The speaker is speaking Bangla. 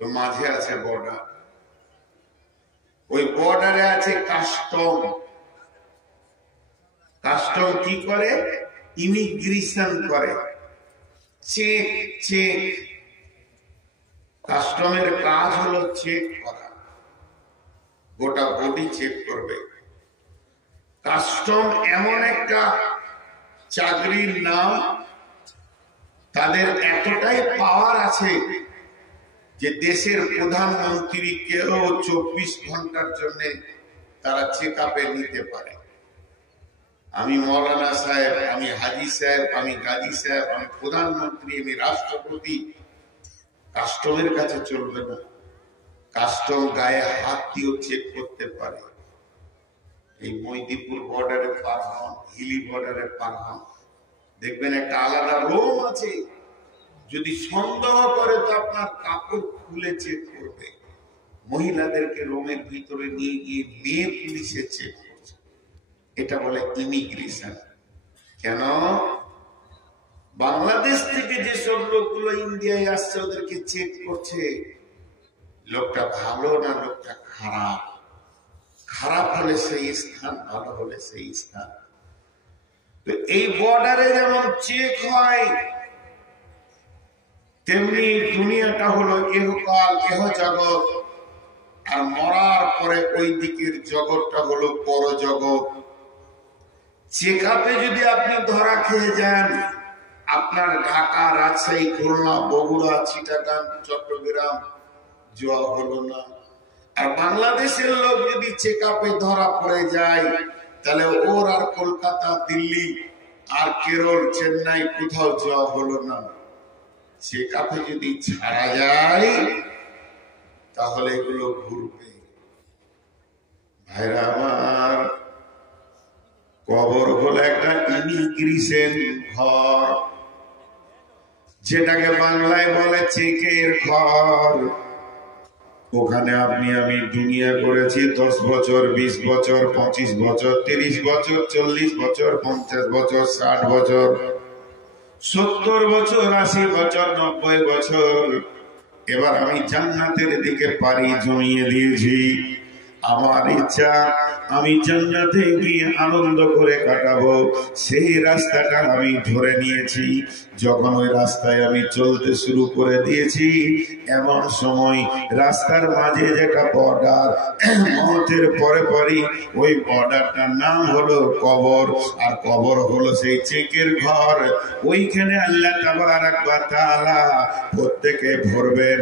তো মাঝে আছে বর্ডার, ওই বর্ডারে আছে কাস্টম। কাস্টম কি করে? ইমিগ্রেশন করে, চেক চেক। কাস্টমের কাজ হলো চেক করা, গোটা বডি চেক করবে। কাস্টম এমন একটা চাকরির নাম, তাদের এতটাই পাওয়ার আছে যে দেশের প্রধানমন্ত্রীকেও 24 ঘন্টার জন্য তারা চেক আপে নিতে পারে। আমি মৌলানা সাহেব, আমি হাজি সাহেব, আমি গাজী সাহেব, আমি প্রধানমন্ত্রী, আমি রাষ্ট্রপতি, কাস্টমের কাছে চলবে না। কাস্টম গায়ে হাত দিয়েও চেক করতে পারে। এই মহিদীপুর বর্ডারে পার হন, হিলি বর্ডারে পার হন, দেখবেন একটা আলাদা রোম আছে। যদি সন্দেহ করে তো আপনার কাপড় খুলে চেক করবে। মহিলাদেরকে রোমের ভিতরে নিয়ে গিয়ে মেয়ে পুলিশে চেক করছে। এটা বলে ইমিগ্রেশন। কেন? বাংলাদেশ থেকে যেসব লোকগুলো ইন্ডিয়ায় আসছে ওদেরকে চেক করছে, লোকটা ভালো না লোকটা খারাপ। খারাপ হলে সেই স্থান, ভালো হলে সেই স্থান। তো এই বর্ডারে যেমন চেক হয়, তেমনি দুনিয়াটা হলো ইহকাল, ইহ জগৎ। আর মরার পরে ওই দিকের জগৎটা হলো পরজগৎ। চেক আপে যদি আপনি ধরা খেয়ে যান, আপনার ঢাকা, রাজশাহী, খুলনা, বগুড়া, চিটাগাং, চট্টগ্রাম যাওয়া হলো না। আর বাংলাদেশের লোক যদি চেক আপে ধরা পড়ে যায়, তাহলে ওর আর কলকাতা, দিল্লি আর কেরল, চেন্নাই কোথাও যাওয়া হলো না। চেক আপে যদি ছাড়া যায় তাহলে এগুলো ঘুরবে। ভাইরা আমার, কবর হলো একটা ইমিগ্রেশন ঘর, যেটাকে বাংলায় বলে চেকের ঘর। ওখানে আপনি আমি দুনিয়া করেছি 10 বছর, 20 বছর, 25 বছর, 30 বছর, 40 বছর, 50 বছর, 60 বছর, 70 বছর, 80 বছর, 90 বছর। এবার আমি জান্নাতের দিকে পাড়ি জমিয়ে দিয়েছি। আমার ইচ্ছা আমি জান্নাতে গিয়ে আনন্দ করে কাটাবো, সেই রাস্তাটা আমি ধরে নিয়েছি। যখন ওই রাস্তায় আমি চলতে শুরু করে দিয়েছি, এমন সময় রাস্তার মাঝে যেটা বর্ডার, মতের পরে পরে ওই বর্ডারটার নাম হলো কবর। আর কবর হলো সেই চেকের ঘর। ওইখানে আল্লাহ তাবারাক ওয়া তাআলা প্রত্যেকে ভরবেন।